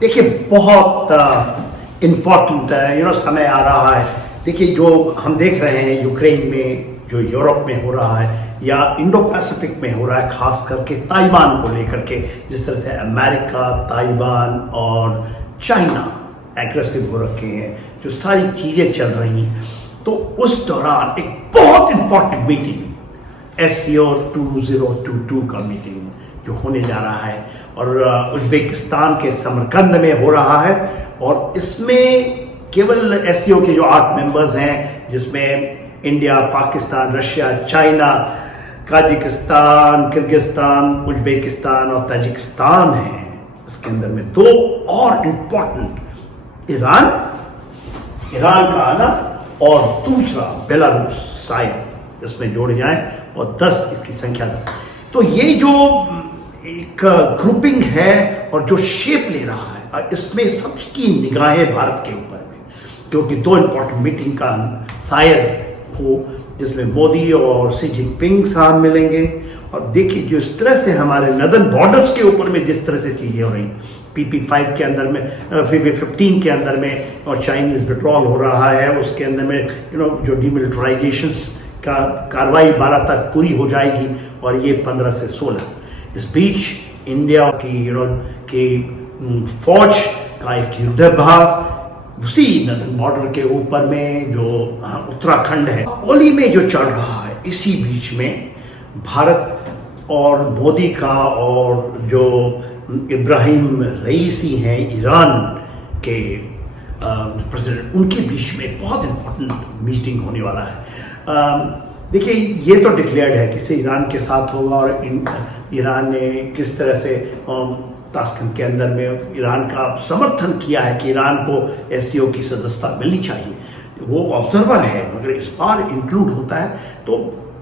देखिए बहुत इम्पोर्टेंट समय आ रहा है। देखिए जो हम देख रहे हैं यूक्रेन में, जो यूरोप में हो रहा है या इंडो पैसिफिक में हो रहा है, खास करके ताइवान को लेकर के, जिस तरह से अमेरिका, ताइवान और चाइना एग्रेसिव हो रखे हैं, जो सारी चीज़ें चल रही हैं, तो उस दौरान एक बहुत इम्पोर्टेंट मीटिंग SCO 2022 का मीटिंग जो होने जा रहा है और उज्बेकिस्तान के समरकंद में हो रहा है। और इसमें केवल SCO के जो 8 मेंबर्स हैं, जिसमें India, Pakistan, Russia, China, Kazakhstan, Kyrgyzstan, Uzbekistan और ताजिकिस्तान हैं। इसके अंदर में 2 और इम्पोर्टेंट ईरान का आना और दूसरा बेलारूस शायद इसमें जोड़ जाए और 10 इसकी संख्या 10। तो ये जो एक ग्रुपिंग है और जो शेप ले रहा है, इसमें सबकी निगाहें भारत के ऊपर में, क्योंकि 2 इम्पोर्टेंट मीटिंग का शायद हो, जिसमें मोदी और शी जिनपिंग साथ मिलेंगे। और देखिए जिस तरह से हमारे नदर्न बॉर्डर्स के ऊपर में जिस तरह से चीज़ें हो रही, PP5 के अंदर में, PP15 के अंदर में, और चाइनीज़ विड्रॉल हो रहा है, उसके अंदर में जो डिमिलिटराइजेशंस का कार्रवाई 12 तक पूरी हो जाएगी और ये 15 से 16। इस बीच इंडिया की फौज का एक युद्धाभ्यास उसी नदर्न बॉर्डर के ऊपर में जो उत्तराखंड है, ओली में जो चल रहा है, इसी बीच में भारत और मोदी का और जो इब्राहिम रईसी हैं ईरान के प्रेसिडेंट, उनके बीच में बहुत इम्पोर्टेंट मीटिंग होने वाला है। देखिए ये तो डिक्लेयर्ड है कि ईरान के साथ होगा और ईरान ने किस तरह से ताशकंद के अंदर में ईरान का समर्थन किया है कि ईरान को SCO की सदस्यता मिलनी चाहिए। वो ऑब्जर्वर है, मगर इस बार इंक्लूड होता है तो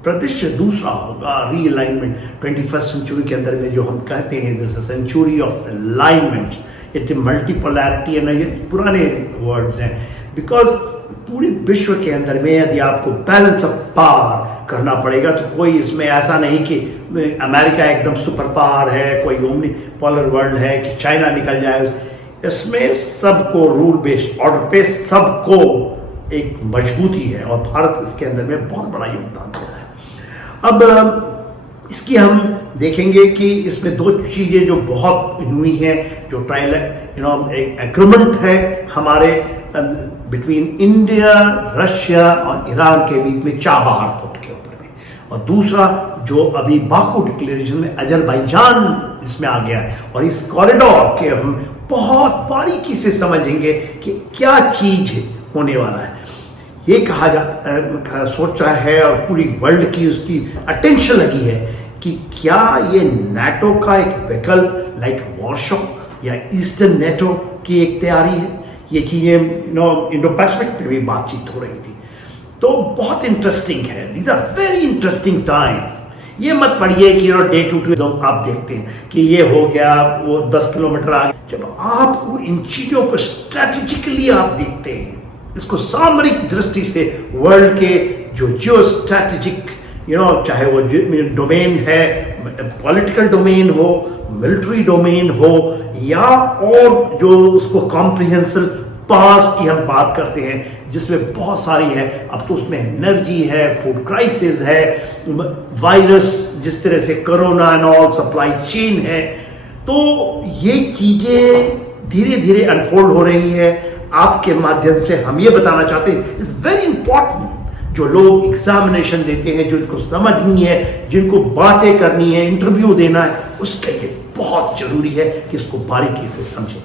परिदृश्य दूसरा होगा, रीअलाइनमेंट। 21st सेंचुरी के अंदर में जो हम कहते हैं this century of alignment, it multipolarity, ये पुराने वर्ड्स हैं, बिकॉज पूरे विश्व के अंदर में यदि आपको बैलेंस ऑफ पावर करना पड़ेगा तो कोई इसमें ऐसा नहीं कि अमेरिका एकदम सुपर पावर है, कोई ओमनी पोलर वर्ल्ड है कि चाइना निकल जाए। इसमें सबको रूल बेस्ड ऑर्डर पे सबको एक मजबूती है और भारत इसके अंदर में बहुत बड़ा योगदान दे रहा है। अब इसकी हम देखेंगे कि इसमें 2 चीज़ें जो बहुत हुई हैं, जो ट्रायल एग्रीमेंट है हमारे बिटवीन इंडिया, रशिया और ईरान के बीच में चाबहार पोर्ट के ऊपर में, और दूसरा जो अभी बाकू डिक्लेरेशन में अजरबैजान इसमें आ गया है। और इस कॉरिडोर के हम बहुत बारीकी से समझेंगे कि क्या चीज़ होने वाला है। ये सोचा है और पूरी वर्ल्ड की उसकी अटेंशन लगी है कि क्या ये नाटो का एक विकल्प लाइक वॉरशॉ या ईस्टर्न नेटो की एक तैयारी है। ये चीज़ें इंडो पैसिफिक पे भी बातचीत हो रही थी, तो बहुत इंटरेस्टिंग है। These are very interesting time. ये मत पढ़िए कि डे टू डे आप देखते हैं कि ये हो गया, वो 10 किलोमीटर आगे। जब आप इन चीज़ों को स्ट्रैटेजिकली आप देखते हैं, इसको सामरिक दृष्टि से वर्ल्ड के जो जियो स्ट्रैटेजिक चाहे वो डोमेन है, पॉलिटिकल डोमेन हो, मिलिट्री डोमेन हो, या और जो उसको कॉम्प्रिहेंसिव पास की हम बात करते हैं, जिसमें बहुत सारी है। अब तो उसमें एनर्जी है, फूड क्राइसिस है, वायरस जिस तरह से corona and all, supply chain है। तो ये चीज़ें धीरे धीरे अनफोल्ड हो रही है। आपके माध्यम से हम ये बताना चाहते हैं, इट्स वेरी इंपॉर्टेंट, जो लोग एग्जामिनेशन देते हैं, जिनको समझनी है, जिनको बातें करनी है, इंटरव्यू देना है, उसके लिए बहुत जरूरी है कि इसको बारीकी से समझें।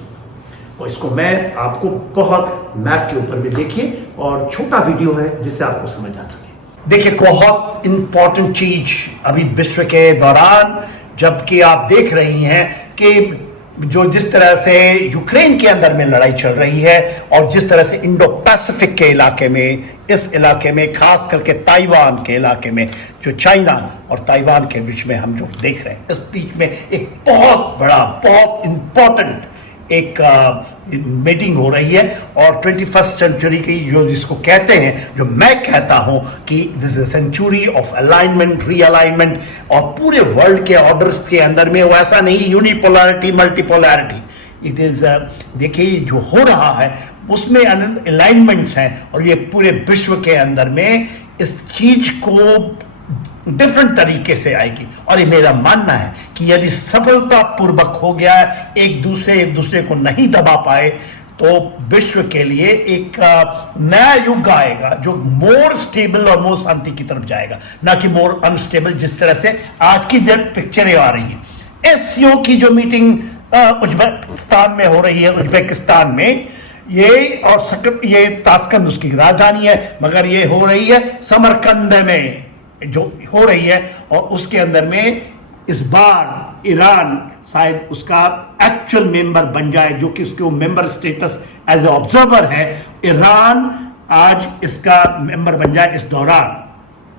और इसको मैं आपको बहुत मैप के ऊपर में देखिए, और छोटा वीडियो है जिससे आपको समझ आ सके। देखिए बहुत इंपॉर्टेंट चीज अभी विश्व के दौरान, जबकि आप देख रही हैं कि जो जिस तरह से यूक्रेन के अंदर में लड़ाई चल रही है और जिस तरह से इंडो पैसिफिक के इलाके में, इस इलाके में खास करके ताइवान के इलाके में, जो चाइना और ताइवान के बीच में हम जो देख रहे हैं, इस बीच में एक बहुत बड़ा, बहुत इंपॉर्टेंट एक मीटिंग हो रही है। और 21st सेंचुरी की जो जिसको कहते हैं, जो मैं कहता हूं कि this is century of alignment, realignment, और पूरे वर्ल्ड के ऑर्डर्स के अंदर में वो ऐसा नहीं यूनिपोलैरिटी, मल्टीपोलैरिटी, इट इज देखिए ये जो हो रहा है उसमें अलाइनमेंट्स हैं और ये पूरे विश्व के अंदर में इस चीज को डिफरेंट तरीके से आएगी। और ये मेरा मानना है कि यदि सफलतापूर्वक हो गया, एक दूसरे को नहीं दबा पाए, तो विश्व के लिए एक नया युग आएगा जो मोर स्टेबल और मोर शांति की तरफ जाएगा, ना कि मोर अनस्टेबल जिस तरह से आज की पिक्चरें आ रही हैं। एससीओ की जो मीटिंग उज्बेकिस्तान में हो रही है, उज्बेकिस्तान में ये ताशकंद उसकी राजधानी है, मगर ये हो रही है समरकंद में जो हो रही है, और उसके अंदर में इस बार ईरान शायद उसका एक्चुअल मेंबर बन जाए, जो कि उसके member status as a observer है। ईरान आज इसका मेंबर बन जाए इस दौरान।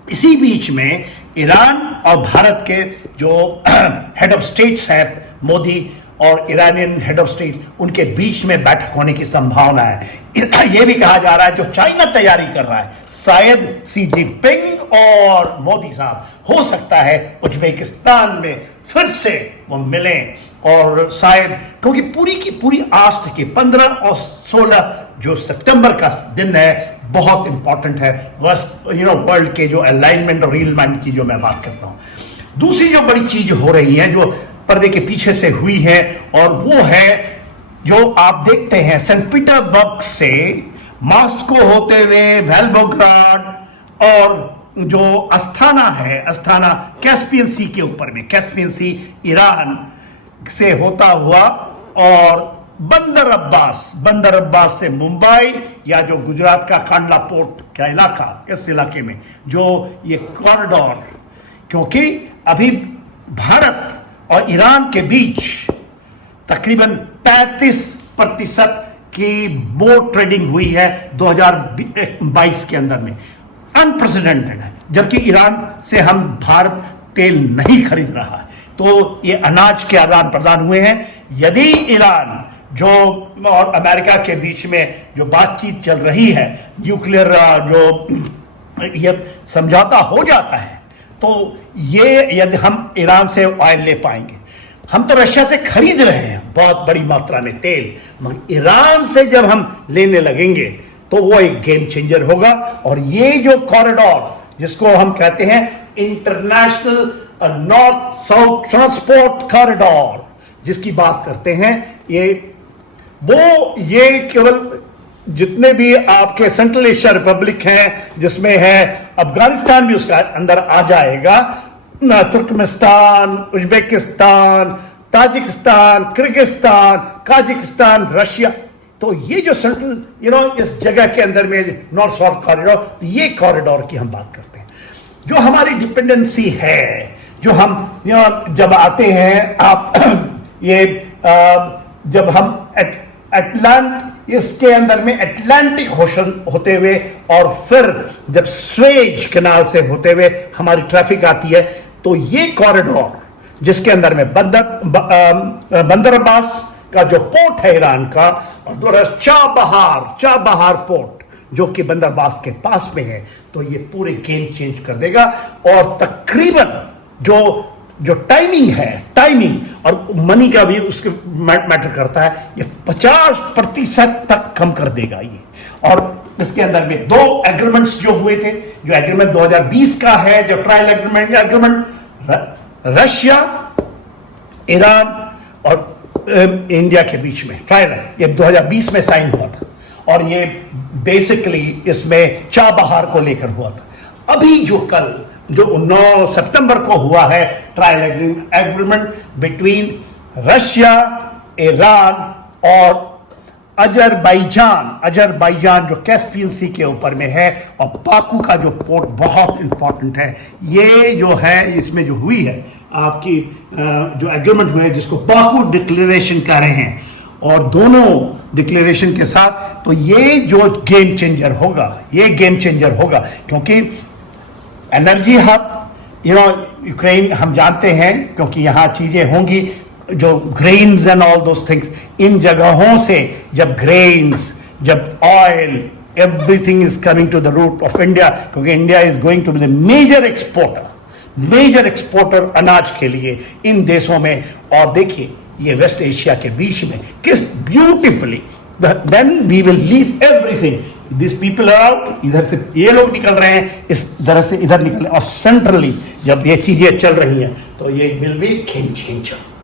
इसी बीच में ईरान और भारत के जो हेड ऑफ स्टेट्स हैं, मोदी और ईरानियन हेड ऑफ स्टेट, उनके बीच में बैठक होने की संभावना है। यह भी कहा जा रहा है जो चाइना तैयारी कर रहा है, शायद सी जिनपिंग और मोदी साहब हो सकता है उज्बेकिस्तान में फिर से वो मिलें, और शायद क्योंकि पूरी की पूरी आस की 15 और 16 जो सितंबर का दिन है बहुत इंपॉर्टेंट है वर्ल्ड के जो अलाइनमेंट और रीअलाइनमेंट की जो मैं बात करता हूं। दूसरी जो बड़ी चीज हो रही है जो पर्दे के पीछे से हुई है, और वो है जो आप देखते हैं सेंट पीटर्सबर्ग से मॉस्को होते हुए वेलवोग्राड और जो अस्थाना है, अस्थाना कैस्पियन सी के ऊपर में, कैस्पियन सी ईरान से होता हुआ, और बंदर अब्बास से मुंबई या जो गुजरात का कांडला पोर्ट का इलाका, इस इलाके में जो ये कॉरिडोर, क्योंकि अभी भारत और ईरान के बीच तकरीबन 35% की मोर ट्रेडिंग हुई है 2022 के अंदर में, अनप्रेसिडेंटेड है। जबकि ईरान से हम भारत तेल नहीं खरीद रहा है, तो ये अनाज के आदान प्रदान हुए हैं। यदि ईरान जो और अमेरिका के बीच में जो बातचीत चल रही है, न्यूक्लियर जो ये समझौता हो जाता है, तो ये यदि हम ईरान से ऑयल ले पाएंगे। हम तो रशिया से खरीद रहे हैं बहुत बड़ी मात्रा में तेल, मगर ईरान से जब हम लेने लगेंगे तो वो एक गेम चेंजर होगा। और ये जो कॉरिडोर जिसको हम कहते हैं international north south transport corridor जिसकी बात करते हैं, ये केवल जितने भी आपके सेंट्रल एशिया रिपब्लिक हैं, जिसमें है अफगानिस्तान भी उसका अंदर आ जाएगा, Turkmenistan, Uzbekistan, Tajikistan, Kyrgyzstan, Kazakhstan, Russia, तो ये जो सेंट्रल इस जगह के अंदर में नॉर्थ साउथ कॉरिडोर, ये कॉरिडोर की हम बात करते हैं। जो हमारी डिपेंडेंसी है, जो हम जब आते हैं आप जब हम इसके अंदर में अटलांटिक ओशन होते हुए और फिर जब स्वेज कैनाल से होते हुए हमारी ट्रैफिक आती है, तो ये कॉरिडोर जिसके अंदर में बंदर अब्बास का जो पोर्ट है ईरान का, और दूसरा चाबहार पोर्ट जो कि बंदर अब्बास के पास में है, तो ये पूरे गेम चेंज कर देगा। और तकरीबन जो टाइमिंग और मनी का भी उसके मैटर करता है, ये 50% तक कम कर देगा ये। और इसके अंदर में 2 एग्रीमेंट्स जो हुए थे, जो एग्रीमेंट 2020 का है, जो ट्रायल एग्रीमेंट रशिया, ईरान और इंडिया के बीच में ट्रायल, ये 2020 में साइन हुआ था, और ये बेसिकली इसमें चाबहार को लेकर हुआ था। अभी जो 9 सितंबर को हुआ है trial agreement between Russia, Iran और अजरबैजान जो कैस्पियन सी के ऊपर में है, और बाकू का जो पोर्ट बहुत इंपॉर्टेंट है, ये जो है इसमें जो हुई है आपकी जो एग्रीमेंट हुए जिसको बाकू डिक्लेरेशन कह रहे हैं, और दोनों डिक्लेरेशन के साथ, तो ये जो गेम चेंजर होगा, क्योंकि एनर्जी हब यूक्रेन हम जानते हैं, क्योंकि यहाँ चीजें होंगी जो grains and all those things, इन जगहों से जब ग्रेन्स, जब oil, everything is coming to the route of India, क्योंकि India is going to be the major exporter अनाज के लिए इन देशों में। और देखिए ये वेस्ट एशिया के बीच में किस beautifully, then we will leave everything. This people are out, इधर से ये लोग निकल रहे हैं, इस तरह से इधर निकल रहे हैं, और सेंट्रली जब ये चीजें चल रही हैं तो ये विल बी गेम चेंजर।